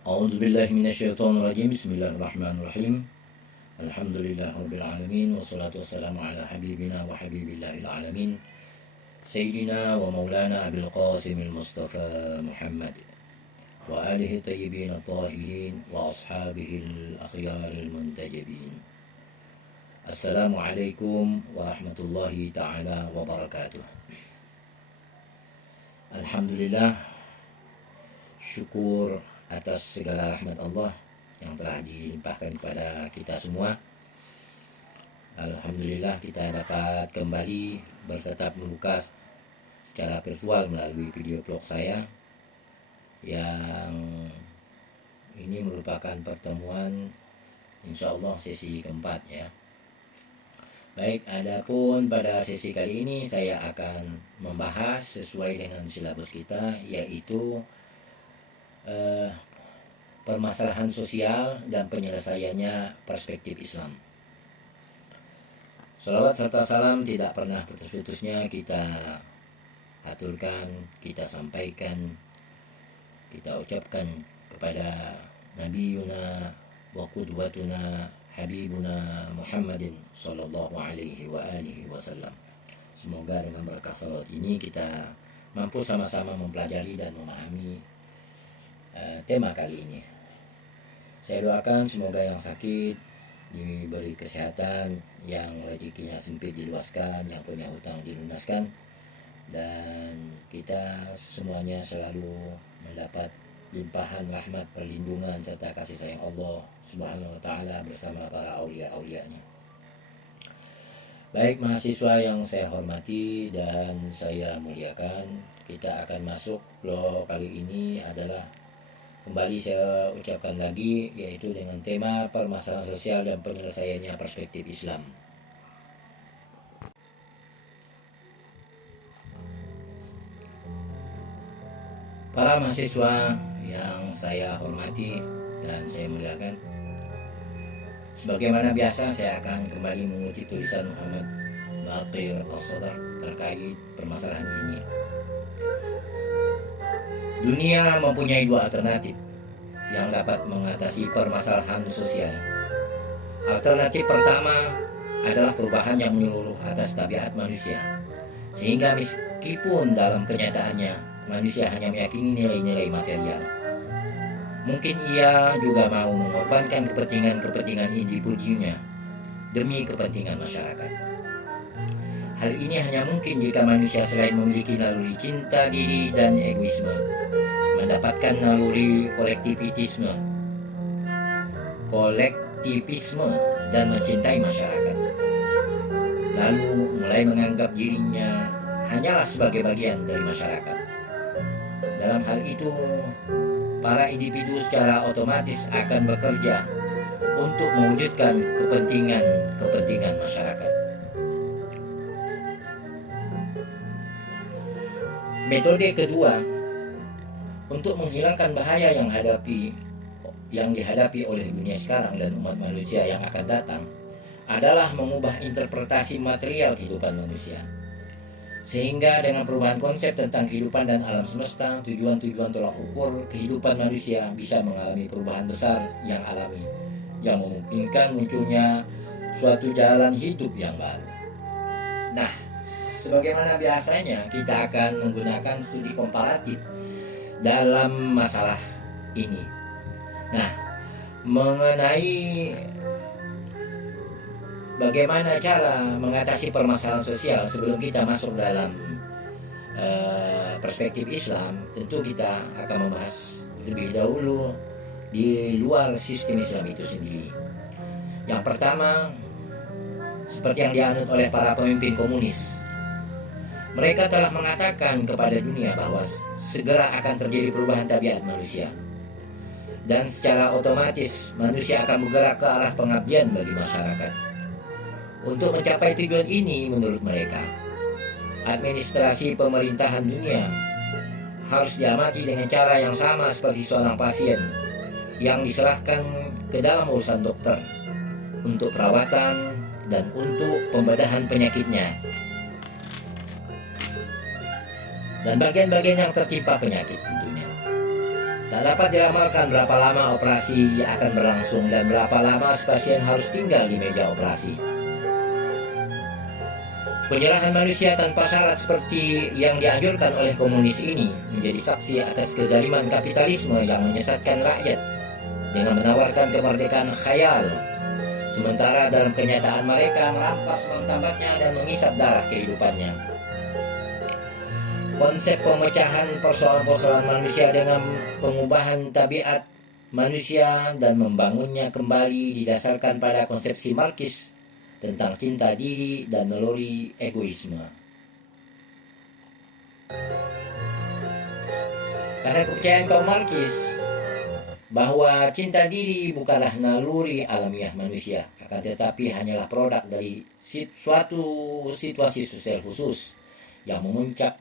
أعوذ بالله من الشيطان الرجيم. بسم الله الرحمن الرحيم. الحمد لله رب العالمين، والصلاة والسلام على حبيبنا وحبيب الله العالمين سيدنا ومولانا أبي القاسم المصطفى محمد وآله الطيبين الطاهرين وأصحابه الأخيار المنتجبين. السلام عليكم ورحمة الله تعالى وبركاته. Alhamdulillah, syukur atas segala rahmat Allah yang telah dilimpahkan kepada kita semua. Alhamdulillah, kita dapat kembali bertatap muka secara virtual melalui video blog saya, yang ini merupakan pertemuan insya Allah sesi keempat ya. Baik, adapun pada sesi kali ini saya akan membahas sesuai dengan silabus kita, yaitu permasalahan sosial dan penyelesaiannya perspektif Islam. Salawat serta salam tidak pernah putus-putusnya kita aturkan, kita sampaikan, kita ucapkan kepada Nabiyuna wa qudwatuna Habibuna Muhammadin sallallahu alaihi wa alihi wasallam. Semoga dengan berkah salawat ini kita mampu sama-sama mempelajari dan memahami tema kali ini. Saya doakan semoga yang sakit diberi kesehatan, yang rezekinya sempit diluaskan, yang punya hutang dilunaskan, dan kita semuanya selalu mendapat limpahan rahmat, perlindungan serta kasih sayang Allah Subhanahu wa ta'ala bersama para aulia-aulianya. Baik mahasiswa yang saya hormati dan saya muliakan, kita akan masuk blog kali ini adalah, kembali saya ucapkan lagi, yaitu dengan tema permasalahan sosial dan penyelesaiannya perspektif Islam. Para mahasiswa yang saya hormati dan saya muliakan, sebagaimana biasa saya akan kembali mengutip tulisan Muhammad Baqir As-Sadr terkait permasalahan ini. Dunia mempunyai dua alternatif yang dapat mengatasi permasalahan sosial. Alternatif pertama adalah perubahan yang menyeluruh atas tabiat manusia, sehingga meskipun dalam kenyataannya manusia hanya meyakini nilai-nilai material, mungkin ia juga mau mengorbankan kepentingan individunya demi kepentingan masyarakat. Hal ini hanya mungkin jika manusia selain memiliki naluri cinta diri dan egoisme, mendapatkan naluri kolektivisme dan mencintai masyarakat, lalu mulai menganggap dirinya hanyalah sebagai bagian dari masyarakat. Dalam hal itu, para individu secara otomatis akan bekerja untuk mewujudkan kepentingan masyarakat. Metode kedua untuk menghilangkan bahaya yang dihadapi oleh dunia sekarang dan umat manusia yang akan datang adalah mengubah interpretasi material kehidupan manusia, sehingga dengan perubahan konsep tentang kehidupan dan alam semesta, tujuan-tujuan tolak ukur kehidupan manusia bisa mengalami perubahan besar yang alami, yang memungkinkan munculnya suatu jalan hidup yang baru. Nah, sebagaimana biasanya kita akan menggunakan studi komparatif dalam masalah ini. Nah, mengenai bagaimana cara mengatasi permasalahan sosial sebelum kita masuk dalam perspektif Islam, tentu kita akan membahas lebih dahulu di luar sistem Islam itu sendiri. Yang pertama, seperti yang dianut oleh para pemimpin komunis, mereka telah mengatakan kepada dunia bahwa segera akan terjadi perubahan tabiat manusia, dan secara otomatis manusia akan bergerak ke arah pengabdian bagi masyarakat. Untuk mencapai tujuan ini, menurut mereka, administrasi pemerintahan dunia harus diamati dengan cara yang sama seperti seorang pasien yang diserahkan ke dalam urusan dokter untuk perawatan dan untuk pembedahan penyakitnya dan bagian-bagian yang tertimpa penyakit tentunya. Tak dapat diramalkan berapa lama operasi akan berlangsung dan berapa lama pasien harus tinggal di meja operasi. Penyerahan manusia tanpa syarat seperti yang dianjurkan oleh komunis ini menjadi saksi atas kezaliman kapitalisme yang menyesatkan rakyat dengan menawarkan kemerdekaan khayal, sementara dalam kenyataan mereka merampas martabatnya dan mengisap darah kehidupannya. Konsep pemecahan persoalan-persoalan manusia dengan pengubahan tabiat manusia dan membangunnya kembali didasarkan pada konsepsi Marxis tentang cinta diri dan naluri egoisme. Karena kepercayaan kaum Marxis bahwa cinta diri bukanlah naluri alamiah manusia, akan tetapi hanyalah produk dari suatu situasi sosial khusus yang memuncak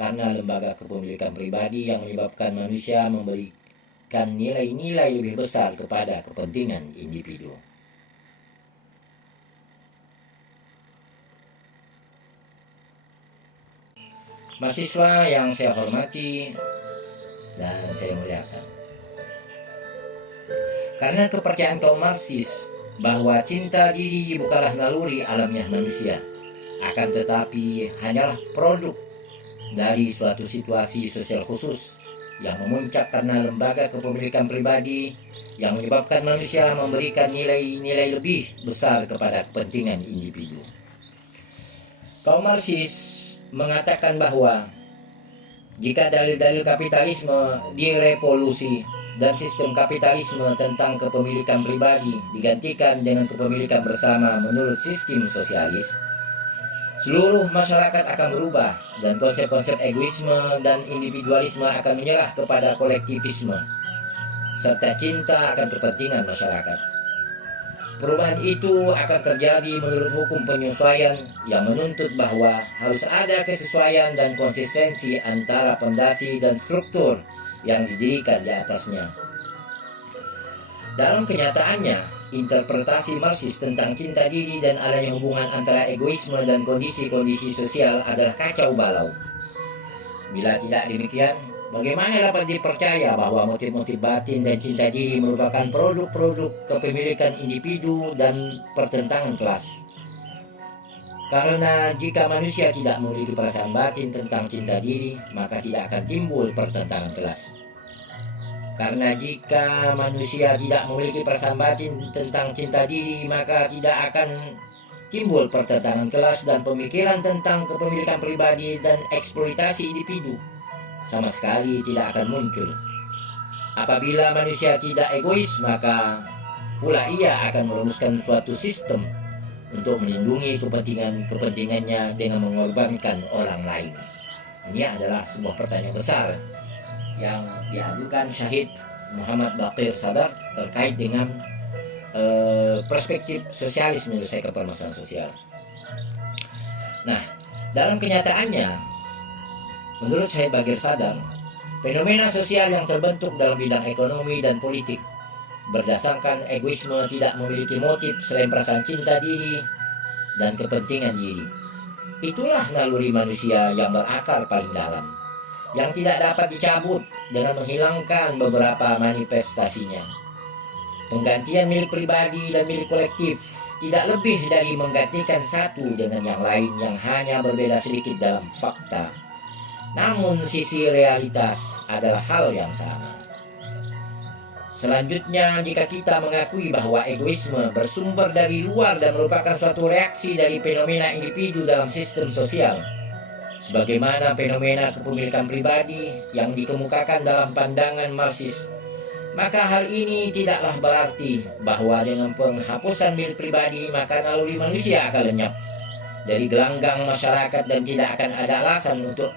karena lembaga kepemilikan pribadi yang menyebabkan manusia memberikan nilai-nilai lebih besar kepada kepentingan individu. Mahasiswa yang saya hormati dan saya muliakan, karena kepercayaan kaum Marxis bahwa cinta diri bukanlah naluri alamiah manusia, akan tetapi hanyalah produk dari suatu situasi sosial khusus yang memuncak karena lembaga kepemilikan pribadi yang menyebabkan manusia memberikan nilai-nilai lebih besar kepada kepentingan individu. Kaum Marxis mengatakan bahwa jika dalil-dalil kapitalisme direvolusi dan sistem kapitalisme tentang kepemilikan pribadi digantikan dengan kepemilikan bersama menurut sistem sosialis, seluruh masyarakat akan berubah dan konsep-konsep egoisme dan individualisme akan menyerah kepada kolektivisme serta cinta akan kepentingan masyarakat. Perubahan itu akan terjadi menurut hukum penyesuaian yang menuntut bahwa harus ada kesesuaian dan konsistensi antara fondasi dan struktur yang didirikan di atasnya. Dalam kenyataannya, interpretasi Marxis tentang cinta diri dan adanya hubungan antara egoisme dan kondisi-kondisi sosial adalah kacau balau. Bila tidak demikian, bagaimana dapat dipercaya bahwa motif-motif batin dan cinta diri merupakan produk-produk kepemilikan individu dan pertentangan kelas? Karena jika manusia tidak memiliki perasaan batin tentang cinta diri, maka tidak akan timbul pertentangan kelas. Karena jika manusia tidak memiliki perasaan batin tentang cinta diri, maka tidak akan timbul pertentangan kelas dan pemikiran tentang kepemilikan pribadi dan eksploitasi individu sama sekali tidak akan muncul. Apabila manusia tidak egois, maka pula ia akan merumuskan suatu sistem untuk melindungi kepentingannya dengan mengorbankan orang lain. Ini adalah sebuah pertanyaan besar yang diajukan Syahid Muhammad Baqir Sadar terkait dengan perspektif sosialis menyelesaikan permasalahan sosial. Nah, dalam kenyataannya, menurut Syahid Baqir Sadar, fenomena sosial yang terbentuk dalam bidang ekonomi dan politik berdasarkan egoisme tidak memiliki motif selain perasaan cinta diri dan kepentingan diri. Itulah naluri manusia yang berakar paling dalam, yang tidak dapat dicabut dengan menghilangkan beberapa manifestasinya. Penggantian milik pribadi dan milik kolektif tidak lebih dari menggantikan satu dengan yang lain yang hanya berbeda sedikit dalam fakta. Namun sisi realitas adalah hal yang sama. Selanjutnya, jika kita mengakui bahwa egoisme bersumber dari luar dan merupakan suatu reaksi dari fenomena individu dalam sistem sosial, sebagaimana fenomena kepemilikan pribadi yang dikemukakan dalam pandangan Marxis, maka hal ini tidaklah berarti bahwa dengan penghapusan milik pribadi maka naluri manusia akan lenyap dari gelanggang masyarakat dan tidak akan ada alasan untuk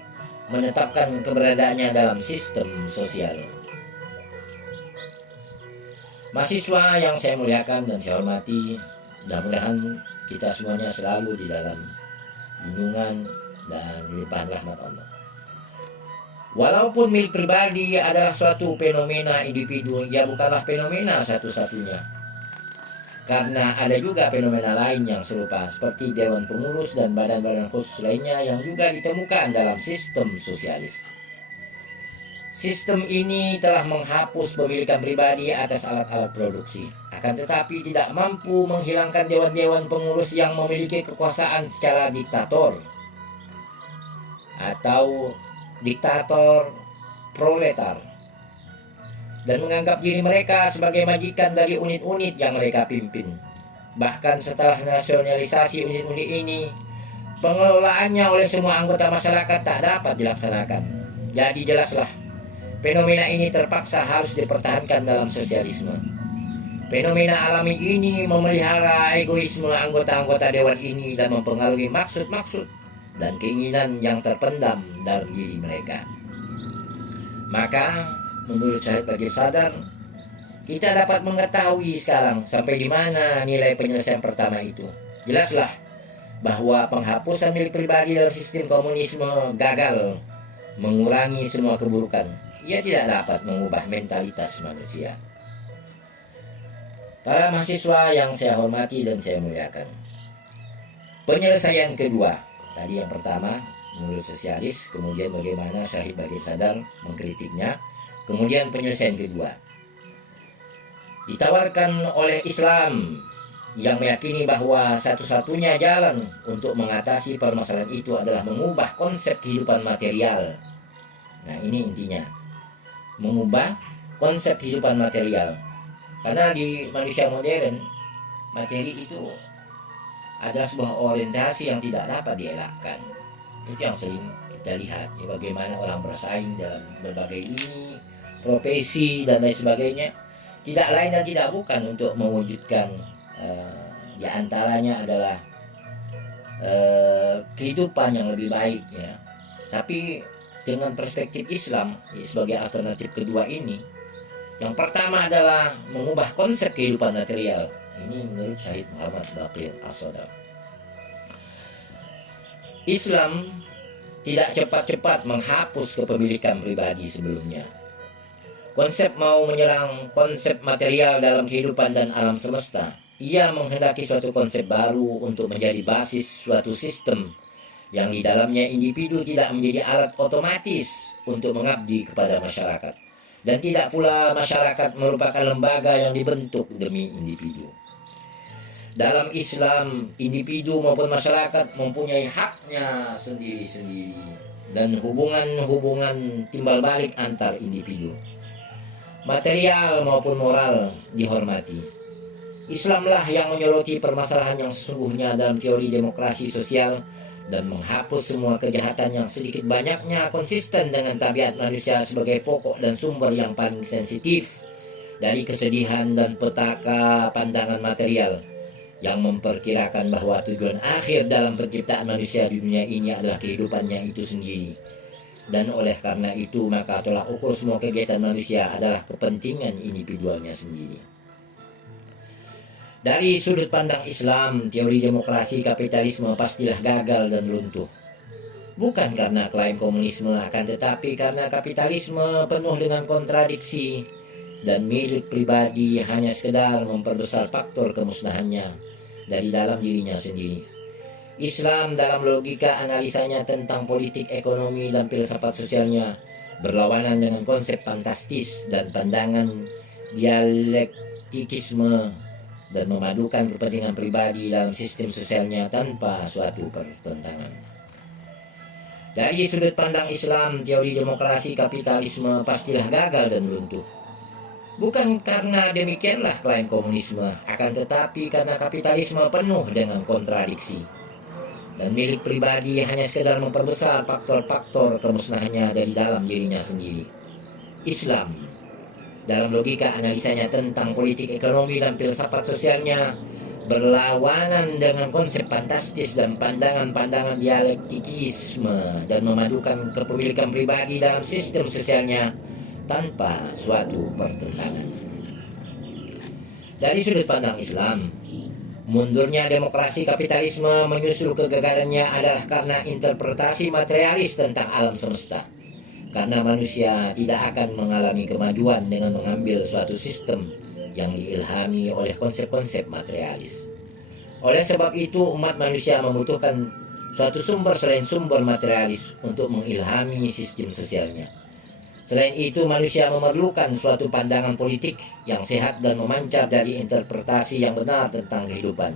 menetapkan keberadaannya dalam sistem sosial. Mahasiswa yang saya muliakan dan saya hormati, mudah-mudahan kita semuanya selalu di dalam lindungan dan limpahan rahmat Allah. Walaupun milik pribadi adalah suatu fenomena individu, ia bukanlah fenomena satu-satunya. Karena ada juga fenomena lain yang serupa seperti dewan pengurus dan badan-badan khusus lainnya yang juga ditemukan dalam sistem sosialis. Sistem ini telah menghapus pemilikan pribadi atas alat-alat produksi, akan tetapi tidak mampu menghilangkan dewan-dewan pengurus yang memiliki kekuasaan secara diktator atau diktator proletar, dan menganggap diri mereka sebagai majikan dari unit-unit yang mereka pimpin. Bahkan setelah nasionalisasi unit-unit ini, pengelolaannya oleh semua anggota masyarakat tak dapat dilaksanakan. Jadi jelaslah, fenomena ini terpaksa harus dipertahankan dalam sosialisme. Fenomena alami ini memelihara egoisme anggota-anggota dewan ini dan mempengaruhi maksud-maksud dan keinginan yang terpendam dalam diri mereka. Maka, menurut Syahid Bagir Sadar, kita dapat mengetahui sekarang sampai di mana nilai penyelesaian pertama itu. Jelaslah bahwa penghapusan milik pribadi dalam sistem komunisme gagal mengurangi semua keburukan. Ia tidak dapat mengubah mentalitas manusia. Para mahasiswa yang saya hormati dan saya muliakan, penyelesaian kedua, tadi yang pertama menurut sosialis, kemudian bagaimana Syahid Bagir Sadar mengkritiknya, kemudian penyelesaian kedua ditawarkan oleh Islam yang meyakini bahwa satu-satunya jalan untuk mengatasi permasalahan itu adalah mengubah konsep kehidupan material. Nah, ini intinya, mengubah konsep kehidupan material. Karena di manusia modern, materi itu adalah sebuah orientasi yang tidak dapat dielakkan. Itu yang sering kita lihat, ya, bagaimana orang bersaing dalam berbagai lini, profesi dan lain sebagainya. Tidak lain dan tidak bukan untuk mewujudkan di antaranya adalah kehidupan yang lebih baik, ya. Tapi dengan perspektif Islam, ya, sebagai alternatif kedua ini, yang pertama adalah mengubah konsep kehidupan material. Ini menurut Syahid Muhammad Baqir As-Sadar. Islam tidak cepat-cepat menghapus kepemilikan pribadi sebelumnya. Konsep mau menyerang konsep material dalam kehidupan dan alam semesta. Ia menghendaki suatu konsep baru untuk menjadi basis suatu sistem yang di dalamnya individu tidak menjadi alat otomatis untuk mengabdi kepada masyarakat, dan tidak pula masyarakat merupakan lembaga yang dibentuk demi individu. Dalam Islam, individu maupun masyarakat mempunyai haknya sendiri-sendiri dan hubungan-hubungan timbal balik antar individu, material maupun moral, dihormati. Islamlah yang menyoroti permasalahan yang sesungguhnya dalam teori demokrasi sosial dan menghapus semua kejahatan yang sedikit banyaknya konsisten dengan tabiat manusia sebagai pokok dan sumber yang paling sensitif dari kesedihan dan petaka pandangan material yang memperkirakan bahwa tujuan akhir dalam penciptaan manusia di dunia ini adalah kehidupannya itu sendiri. Dan oleh karena itu maka tolak ukur semua kegiatan manusia adalah kepentingan individualnya sendiri. Dari sudut pandang Islam, teori demokrasi kapitalisme pastilah gagal dan runtuh. Bukan karena klaim komunisme, akan tetapi karena kapitalisme penuh dengan kontradiksi dan milik pribadi hanya sekedar memperbesar faktor kemusnahannya dari dalam dirinya sendiri. Islam dalam logika analisanya tentang politik, ekonomi, dan filsafat sosialnya berlawanan dengan konsep fantastis dan pandangan dialektikisme dan memadukan kepentingan pribadi dalam sistem sosialnya tanpa suatu pertentangan. Dari sudut pandang Islam, teori demokrasi kapitalisme pastilah gagal dan runtuh. Bukan karena demikianlah klaim komunisme, akan tetapi karena kapitalisme penuh dengan kontradiksi dan milik pribadi hanya sekedar memperbesar faktor-faktor kemusnahannya dari dalam dirinya sendiri. Islam dalam logika analisanya tentang politik, ekonomi, dan filsafat sosialnya berlawanan dengan konsep fantastis dan pandangan-pandangan dialektikisme dan memadukan kepemilikan pribadi dalam sistem sosialnya tanpa suatu pertentangan. Dari sudut pandang Islam, mundurnya demokrasi kapitalisme menyusul kegagalannya adalah karena interpretasi materialis tentang alam semesta. Karena manusia tidak akan mengalami kemajuan dengan mengambil suatu sistem yang diilhami oleh konsep-konsep materialis. Oleh sebab itu, umat manusia membutuhkan suatu sumber selain sumber materialis untuk mengilhami sistem sosialnya. Selain itu, manusia memerlukan suatu pandangan politik yang sehat dan memancar dari interpretasi yang benar tentang kehidupan,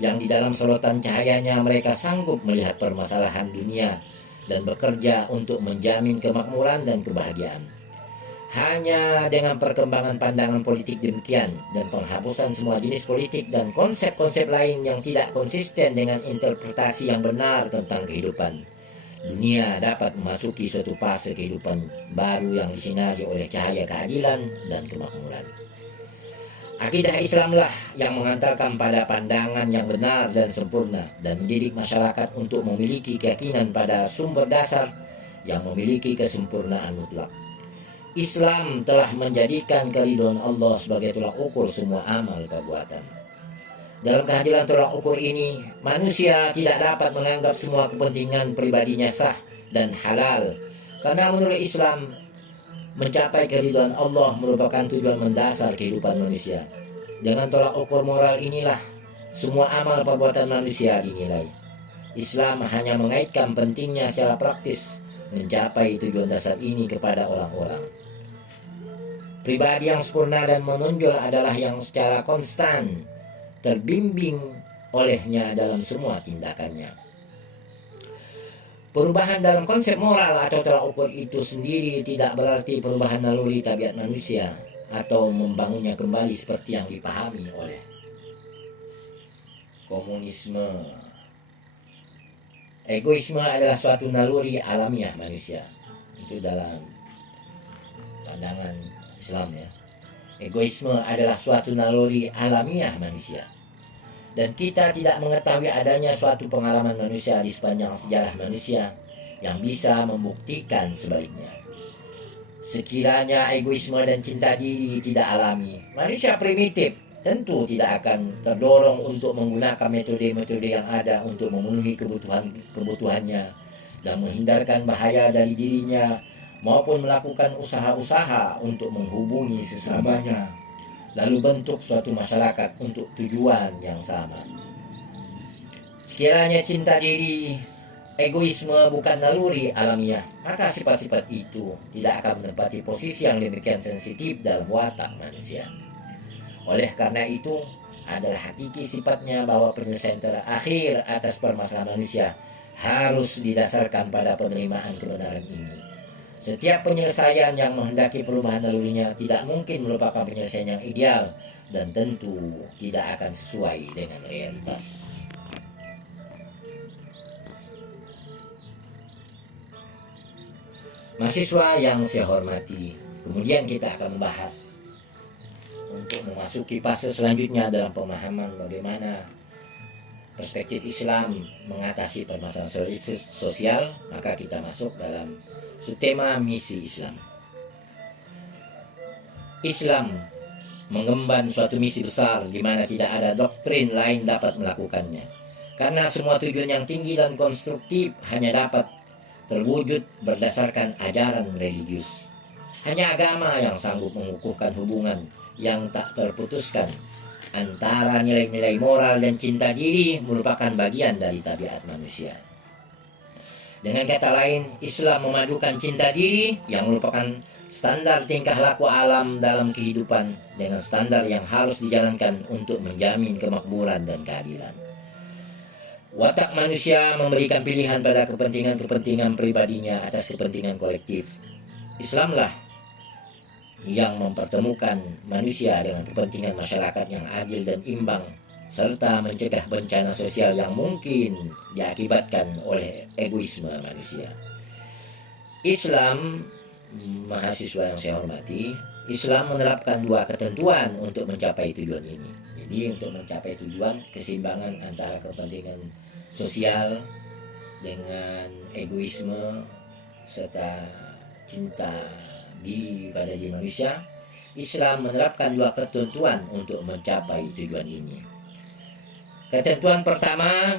yang di dalam sorotan cahayanya mereka sanggup melihat permasalahan dunia dan bekerja untuk menjamin kemakmuran dan kebahagiaan. Hanya dengan perkembangan pandangan politik demikian dan penghapusan semua jenis politik dan konsep-konsep lain yang tidak konsisten dengan interpretasi yang benar tentang kehidupan, dunia dapat memasuki suatu fase kehidupan baru yang disinari oleh cahaya keadilan dan kemakmuran. Akidah Islamlah yang mengantarkan pada pandangan yang benar dan sempurna dan mendidik masyarakat untuk memiliki keyakinan pada sumber dasar yang memiliki kesempurnaan mutlak. Islam telah menjadikan keridhaan Allah sebagai tolak ukur semua amal perbuatan. Dalam kehadiran tolak ukur ini, manusia tidak dapat menganggap semua kepentingan pribadinya sah dan halal, karena menurut Islam, mencapai keridhaan Allah merupakan tujuan mendasar kehidupan manusia. Dengan tolak ukur moral inilah semua amal perbuatan manusia dinilai. Islam hanya mengaitkan pentingnya secara praktis mencapai tujuan dasar ini kepada orang-orang. Pribadi yang sempurna dan menonjol adalah yang secara konstan terbimbing olehnya dalam semua tindakannya. Perubahan dalam konsep moral atau tolak ukur itu sendiri tidak berarti perubahan naluri tabiat manusia atau membangunnya kembali seperti yang dipahami oleh komunisme. Egoisme adalah suatu naluri alamiah manusia. Itu dalam pandangan Islam ya. Egoisme adalah suatu naluri alamiah manusia. Dan kita tidak mengetahui adanya suatu pengalaman manusia di sepanjang sejarah manusia yang bisa membuktikan sebaliknya. Sekiranya egoisme dan cinta diri tidak alami, manusia primitif tentu tidak akan terdorong untuk menggunakan metode-metode yang ada untuk memenuhi kebutuhannya dan menghindarkan bahaya dari dirinya, maupun melakukan usaha-usaha untuk menghubungi sesamanya, lalu bentuk suatu masyarakat untuk tujuan yang sama. Sekiranya cinta diri, egoisme bukan naluri alamiah, maka sifat-sifat itu tidak akan menempati posisi yang demikian sensitif dalam watak manusia. Oleh karena itu, adalah hakiki sifatnya bahwa penyelesaian terakhir atas permasalahan manusia harus didasarkan pada penerimaan kebenaran ini. Setiap penyelesaian yang menghendaki perubahan nalurinya tidak mungkin merupakan penyelesaian yang ideal dan tentu tidak akan sesuai dengan realitas. Mahasiswa yang saya hormati, kemudian kita akan membahas untuk memasuki fase selanjutnya dalam pemahaman bagaimana perspektif Islam mengatasi permasalahan sosial. Maka kita masuk dalam subtema misi Islam. Islam mengemban suatu misi besar di mana tidak ada doktrin lain dapat melakukannya. Karena semua tujuan yang tinggi dan konstruktif hanya dapat terwujud berdasarkan ajaran religius. Hanya agama yang sanggup mengukuhkan hubungan yang tak terputuskan antara nilai-nilai moral dan cinta diri merupakan bagian dari tabiat manusia. Dengan kata lain, Islam memadukan cinta diri yang merupakan standar tingkah laku alam dalam kehidupan dengan standar yang harus dijalankan untuk menjamin kemakmuran dan keadilan. Watak manusia memberikan pilihan pada kepentingan-kepentingan pribadinya atas kepentingan kolektif. Islamlah yang mempertemukan manusia dengan kepentingan masyarakat yang adil dan imbang, serta mencegah bencana sosial yang mungkin diakibatkan oleh egoisme manusia. Islam, mahasiswa yang saya hormati, Islam menerapkan dua ketentuan untuk mencapai tujuan ini. Jadi untuk mencapai tujuan keseimbangan antara kepentingan sosial dengan egoisme serta cinta pada diri manusia, Islam menerapkan dua ketentuan untuk mencapai tujuan ini. Ketentuan pertama,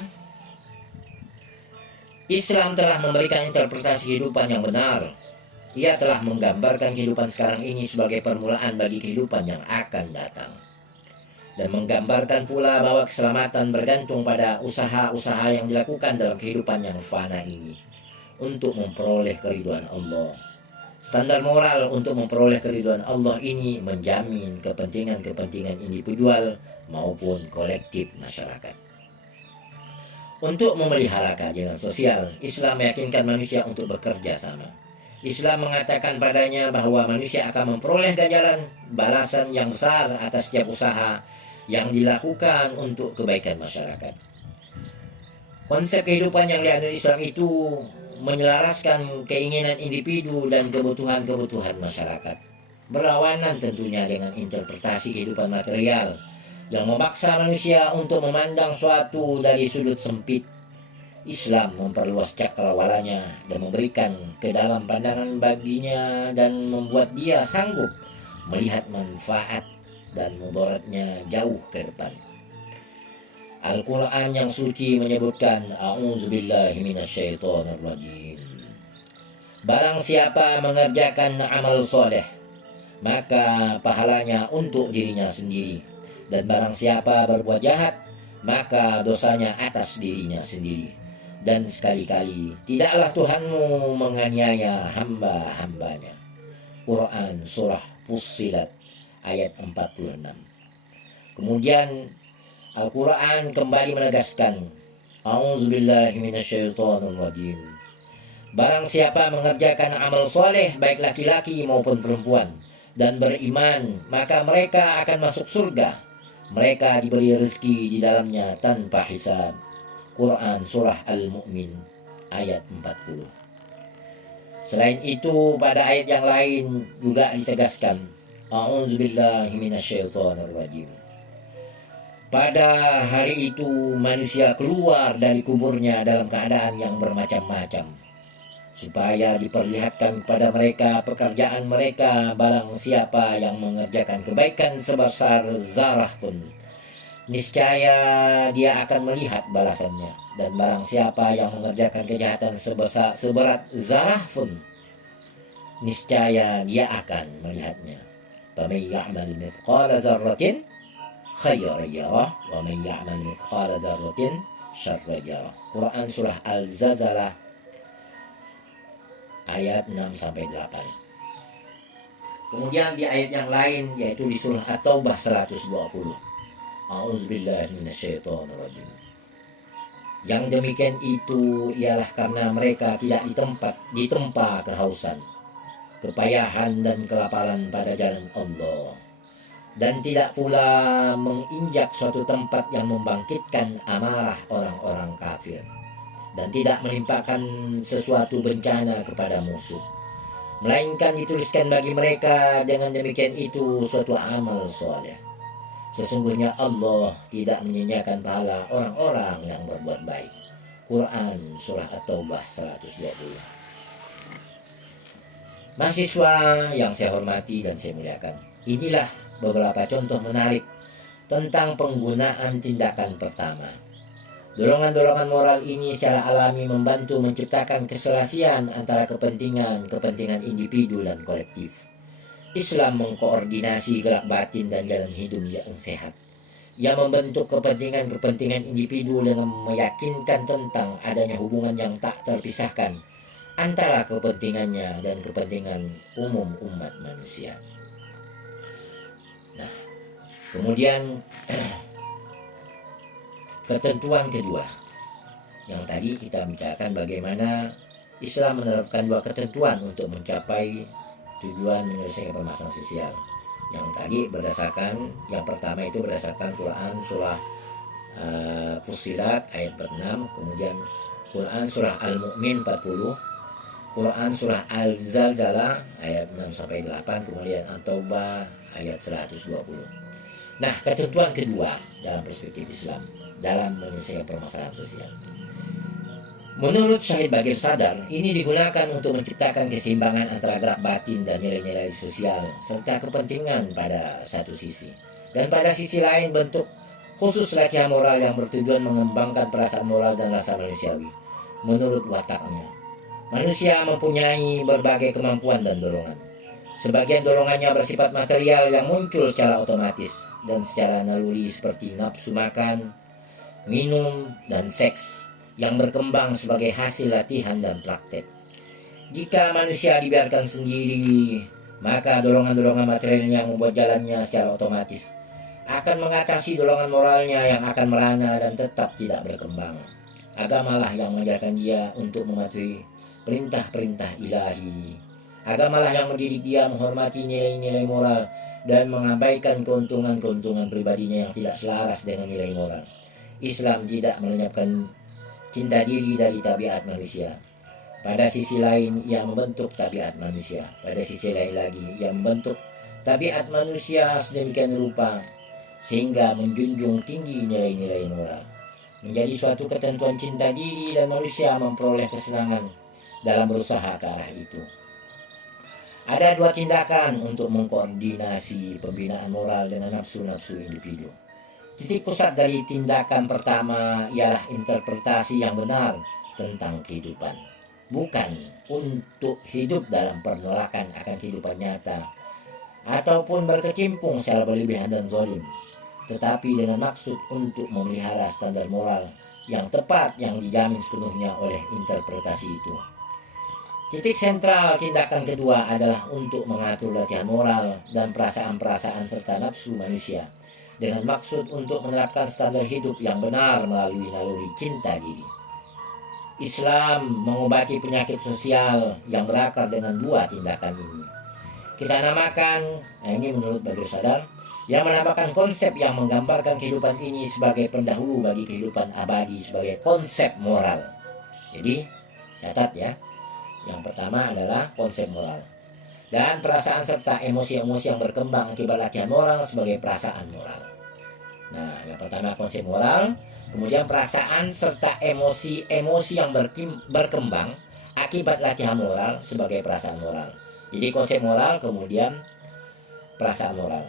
Islam telah memberikan interpretasi kehidupan yang benar. Ia telah menggambarkan kehidupan sekarang ini sebagai permulaan bagi kehidupan yang akan datang, dan menggambarkan pula bahwa keselamatan bergantung pada usaha-usaha yang dilakukan dalam kehidupan yang fana ini untuk memperoleh keridhaan Allah. Standar moral untuk memperoleh keridhaan Allah ini menjamin kepentingan-kepentingan individual maupun kolektif masyarakat. Untuk memelihara keadilan sosial, Islam meyakinkan manusia untuk bekerja sama. Islam mengatakan padanya bahwa manusia akan memperoleh ganjaran balasan yang besar atas setiap usaha yang dilakukan untuk kebaikan masyarakat. Konsep kehidupan yang dianut Islam itu menyelaraskan keinginan individu dan kebutuhan-kebutuhan masyarakat. Berlawanan tentunya dengan interpretasi kehidupan material yang memaksa manusia untuk memandang suatu dari sudut sempit. Islam memperluas cakrawalanya dan memberikan ke dalam pandangan baginya dan membuat dia sanggup melihat manfaat dan mudaratnya jauh ke depan. Al-Quran yang suci menyebutkan A'udzubillahi minasyaitonirrajim. Barang siapa mengerjakan amal soleh, maka pahalanya untuk dirinya sendiri. Dan barang siapa berbuat jahat, maka dosanya atas dirinya sendiri. Dan sekali-kali tidaklah Tuhanmu menganiaya hamba-hambanya. Quran Surah Fussilat ayat 46. Kemudian Al-Quran kembali menegaskan A'udzubillahi minasyaitonirrajim. Barang siapa mengerjakan amal soleh baik laki-laki maupun perempuan dan beriman, maka mereka akan masuk surga. Mereka diberi rezeki di dalamnya tanpa hisab. Quran Surah Al-Mu'min ayat 40. Selain itu pada ayat yang lain juga ditegaskan A'udzubillahi minasyaitonirrajim. Pada hari itu manusia keluar dari kuburnya dalam keadaan yang bermacam-macam, supaya diperlihatkan kepada mereka pekerjaan mereka. Barang siapa yang mengerjakan kebaikan sebesar zarah pun, niscaya dia akan melihat balasannya. Dan barang siapa yang mengerjakan kejahatan seberat zarah pun, niscaya dia akan melihatnya. Faman ya'mal mithqala dzarratin khairan yarah wa man ya'mal mithqala dzarratin syarran yarah. Quran Surah Al-Zalzalah ayat 6 sampai 8. Kemudian di ayat yang lain yaitu di surah At-Taubah 120. A'udzubillahi minasyaitonirrajim. Yang demikian itu ialah karena mereka tidak ditempa kehausan, kepayahan dan kelaparan pada jalan Allah, dan tidak pula menginjak suatu tempat yang membangkitkan amarah orang-orang kafir, dan tidak menimpakan sesuatu bencana kepada musuh, melainkan dituliskan bagi mereka dengan demikian itu suatu amal soleh. Sesungguhnya Allah tidak menyanyiakan pahala orang-orang yang berbuat baik. Quran Surah At-Taubah 120. Mahasiswa yang saya hormati dan saya muliakan, inilah beberapa contoh menarik tentang penggunaan tindakan pertama. Dorongan-dorongan moral ini secara alami membantu menciptakan keselasian antara kepentingan individu dan kolektif. Islam mengkoordinasi gerak batin dan jalan hidup yang sehat. Ia membentuk kepentingan individu dengan meyakinkan tentang adanya hubungan yang tak terpisahkan antara kepentingannya dan kepentingan umum umat manusia. Nah, kemudian ketentuan kedua. Yang tadi kita bicarakan bagaimana Islam menerapkan dua ketentuan untuk mencapai tujuan menyelesaikan permasalahan sosial. Yang tadi yang pertama itu berdasarkan Quran Surah Fussilat ayat 6, kemudian Quran Surah Al-Mu'min 40, Quran Surah Al-Zalzalah ayat 6-8, kemudian At-Taubah ayat 120. Nah, ketentuan kedua dalam perspektif Islam dalam menyelesaikan permasalahan sosial. Menurut Syahid Bagir Sadar, ini digunakan untuk menciptakan keseimbangan antara gerak batin dan nilai-nilai sosial serta kepentingan pada satu sisi. Dan pada sisi lain bentuk khusus latihan moral yang bertujuan mengembangkan perasaan moral dan rasa manusiawi. Menurut wataknya, manusia mempunyai berbagai kemampuan dan dorongan. Sebagian dorongannya bersifat material yang muncul secara otomatis dan secara naluri seperti nafsu makan, minum, dan seks, yang berkembang sebagai hasil latihan dan praktek. Jika manusia dibiarkan sendiri, maka dorongan-dorongan materialnya yang membuat jalannya secara otomatis akan mengatasi dorongan moralnya yang akan merana dan tetap tidak berkembang. Agamalah yang mengajarkan dia untuk mematuhi perintah-perintah ilahi. Agamalah yang mendidik dia menghormati nilai-nilai moral dan mengabaikan keuntungan-keuntungan pribadinya yang tidak selaras dengan nilai moral. Islam tidak melenyapkan cinta diri dari tabiat manusia. Pada sisi lain, ia membentuk tabiat manusia. Pada sisi lain lagi, ia membentuk tabiat manusia sedemikian rupa sehingga menjunjung tinggi nilai-nilai moral. Menjadi suatu ketentuan cinta diri dan manusia memperoleh kesenangan dalam berusaha ke arah itu. Ada dua tindakan untuk mengkoordinasi pembinaan moral dengan nafsu-nafsu individu. Titik pusat dari tindakan pertama ialah interpretasi yang benar tentang kehidupan. Bukan untuk hidup dalam penolakan akan kehidupan nyata ataupun berkecimpung secara berlebihan dan zalim, tetapi dengan maksud untuk memelihara standar moral yang tepat yang dijamin sepenuhnya oleh interpretasi itu. Titik sentral tindakan kedua adalah untuk mengatur latihan moral dan perasaan-perasaan serta nafsu manusia dengan maksud untuk menerapkan standar hidup yang benar melalui naluri cinta diri. Islam mengobati penyakit sosial yang berakar dengan dua tindakan ini. Kita namakan, ini menurut Badrul Sadar, yang menambahkan konsep yang menggambarkan kehidupan ini sebagai pendahulu bagi kehidupan abadi sebagai konsep moral. Jadi, catat ya. Yang pertama adalah konsep moral. Dan perasaan serta emosi-emosi yang berkembang akibat latihan moral sebagai perasaan moral. Nah, yang pertama konsep moral, kemudian perasaan serta emosi-emosi yang berkembang akibat latihan moral sebagai perasaan moral. Jadi konsep moral, kemudian perasaan moral.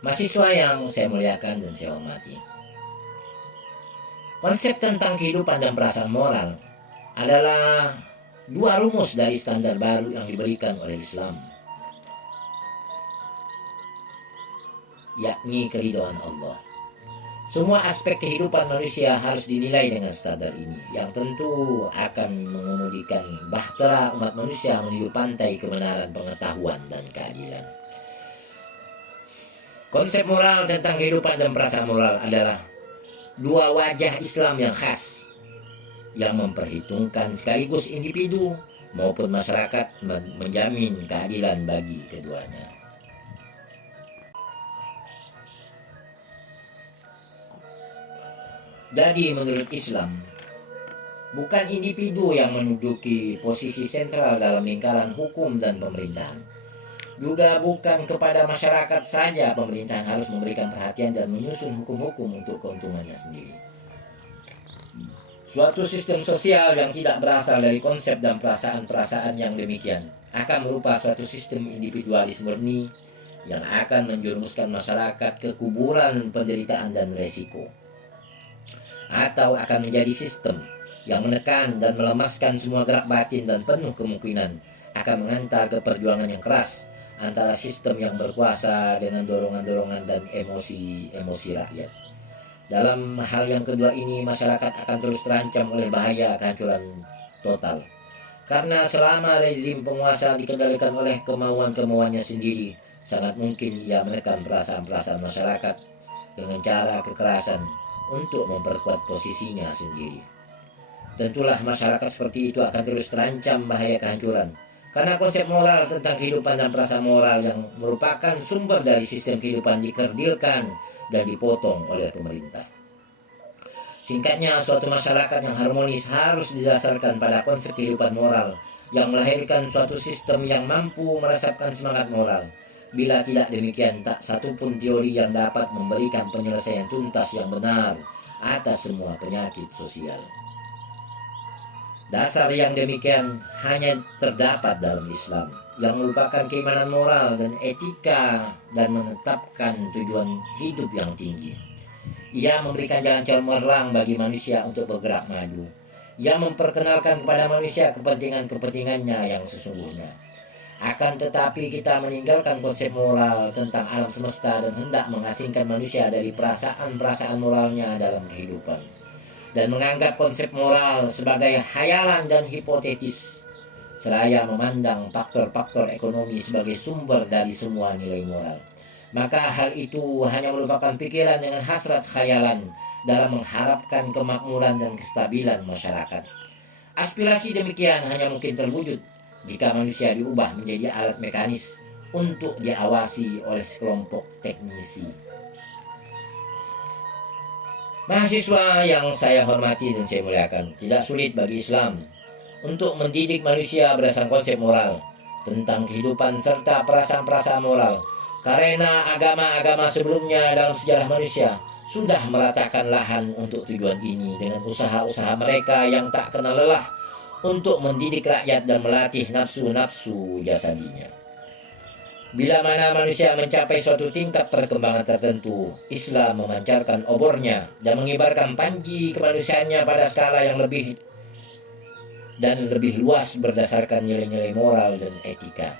Mahasiswa yang saya muliakan dan saya hormati, konsep tentang kehidupan dan perasaan moral adalah dua rumus dari standar baru yang diberikan oleh Islam, yakni keridhaan Allah. Semua aspek kehidupan manusia harus dinilai dengan standar ini, yang tentu akan mengemudikan bahtera umat manusia menuju pantai kebenaran, pengetahuan, dan keadilan. Konsep moral tentang kehidupan dan perasaan moral adalah dua wajah Islam yang khas, yang memperhitungkan sekaligus individu maupun masyarakat menjamin keadilan bagi keduanya. Jadi menurut Islam, bukan individu yang menduduki posisi sentral dalam lingkaran hukum dan pemerintahan. Juga bukan kepada masyarakat saja pemerintahan harus memberikan perhatian dan menyusun hukum-hukum untuk keuntungannya sendiri. Suatu sistem sosial yang tidak berasal dari konsep dan perasaan-perasaan yang demikian akan merupakan suatu sistem individualis murni yang akan menjerumuskan masyarakat ke kuburan penderitaan dan resiko. Atau akan menjadi sistem yang menekan dan melemaskan semua gerak batin dan penuh kemungkinan akan mengantar ke perjuangan yang keras antara sistem yang berkuasa dengan dorongan-dorongan dan emosi-emosi rakyat. Dalam hal yang kedua ini, masyarakat akan terus terancam oleh bahaya kehancuran total. Karena selama rezim penguasa dikendalikan oleh kemauan-kemauannya sendiri, sangat mungkin ia menekan perasaan-perasaan masyarakat dengan cara kekerasan untuk memperkuat posisinya sendiri. Tentulah masyarakat seperti itu akan terus terancam bahaya kehancuran, karena konsep moral tentang kehidupan dan perasaan moral yang merupakan sumber dari sistem kehidupan dikerdilkan dan dipotong oleh pemerintah. Singkatnya, suatu masyarakat yang harmonis harus didasarkan pada konsep kehidupan moral yang melahirkan suatu sistem yang mampu meresapkan semangat moral. Bila tidak demikian, tak satupun teori yang dapat memberikan penyelesaian tuntas yang benar atas semua penyakit sosial. Dasar yang demikian hanya terdapat dalam Islam, yang merupakan keimanan moral dan etika dan menetapkan tujuan hidup yang tinggi. Ia memberikan jalan cemerlang bagi manusia untuk bergerak maju. Ia memperkenalkan kepada manusia kepentingan-kepentingannya yang sesungguhnya. Akan tetapi kita meninggalkan konsep moral tentang alam semesta dan hendak mengasingkan manusia dari perasaan-perasaan moralnya dalam kehidupan. dan menganggap konsep moral sebagai khayalan dan hipotetis, seraya memandang faktor-faktor ekonomi sebagai sumber dari semua nilai moral. Maka hal itu hanya merupakan pikiran dengan hasrat khayalan dalam mengharapkan kemakmuran dan kestabilan masyarakat. Aspirasi demikian hanya mungkin terwujud jika manusia diubah menjadi alat mekanis untuk diawasi oleh sekelompok teknisi. Mahasiswa yang saya hormati dan saya muliakan, tidak sulit bagi Islam untuk mendidik manusia berdasarkan konsep moral tentang kehidupan serta perasaan-perasaan moral, karena agama-agama sebelumnya dalam sejarah manusia sudah meratakan lahan untuk tujuan ini dengan usaha-usaha mereka yang tak kenal lelah untuk mendidik rakyat dan melatih nafsu-nafsu jasadinya. Bila mana manusia mencapai suatu tingkat perkembangan tertentu, Islam memancarkan obornya dan mengibarkan panji kemanusiaannya pada skala yang lebih luas berdasarkan nilai-nilai moral dan etika.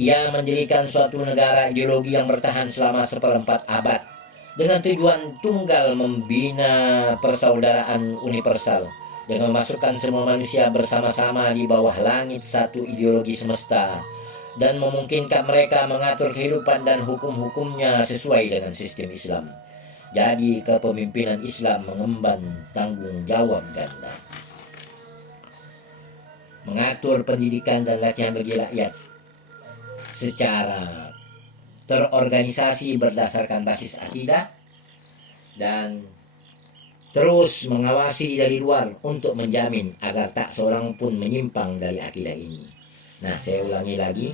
Ia mendirikan suatu negara ideologi yang bertahan selama 1/4 abad dengan tujuan tunggal membina persaudaraan universal dengan memasukkan semua manusia bersama-sama di bawah langit satu ideologi semesta dan memungkinkan mereka mengatur kehidupan dan hukum-hukumnya sesuai dengan sistem Islam. Jadi kepemimpinan Islam mengemban tanggung jawab ganda. Mengatur pendidikan dan latihan bagi rakyat secara terorganisasi berdasarkan basis akidah dan terus mengawasi dari luar untuk menjamin agar tak seorang pun menyimpang dari akidah ini. Nah, saya ulangi lagi.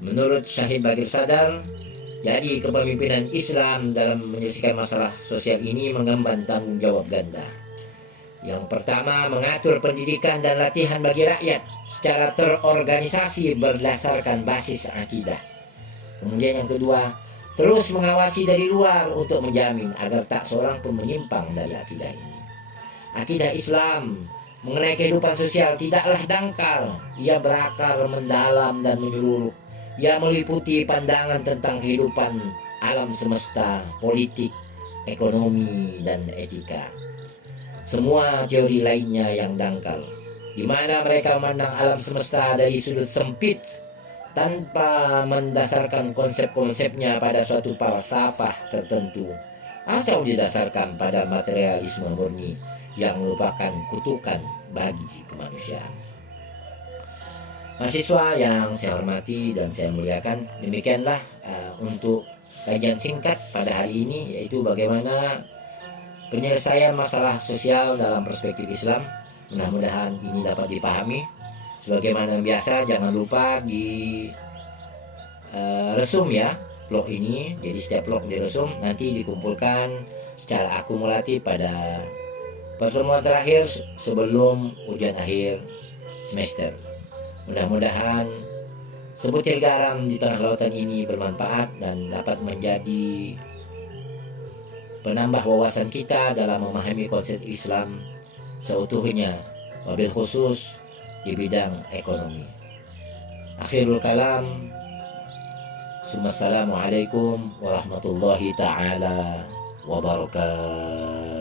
Menurut Syahid Badir Sadar, jadi kepemimpinan Islam dalam menyelesaikan masalah sosial ini mengemban tanggung jawab ganda. Yang pertama, mengatur pendidikan dan latihan bagi rakyat secara terorganisasi berdasarkan basis akidah. Kemudian yang kedua, terus mengawasi dari luar untuk menjamin agar tak seorang pun menyimpang dari akidah ini. Akidah Islam mengenai kehidupan sosial tidaklah dangkal, ia berakar mendalam dan menyeluruh. Ia meliputi pandangan tentang kehidupan alam semesta, politik, ekonomi, dan etika. Semua teori lainnya yang dangkal, di mana mereka memandang alam semesta dari sudut sempit tanpa mendasarkan konsep-konsepnya pada suatu falsafah tertentu atau didasarkan pada materialisme murni yang merupakan kutukan bagi kemanusiaan. Mahasiswa yang saya hormati dan saya muliakan, demikianlah untuk kajian singkat pada hari ini, yaitu bagaimana penyelesaian masalah sosial dalam perspektif Islam. Mudah-mudahan ini dapat dipahami. Sebagaimana biasa, jangan lupa di resum ya vlog ini. Jadi setiap vlog diresum, nanti dikumpulkan secara akumulatif pada pertemuan terakhir sebelum ujian akhir semester. Mudah-mudahan sebutir garam di tengah lautan ini bermanfaat dan dapat menjadi penambah wawasan kita dalam memahami konsep Islam seutuhnya, wabil khusus di bidang ekonomi. Akhirul kalam, Assalamualaikum warahmatullahi ta'ala wabarakatuh.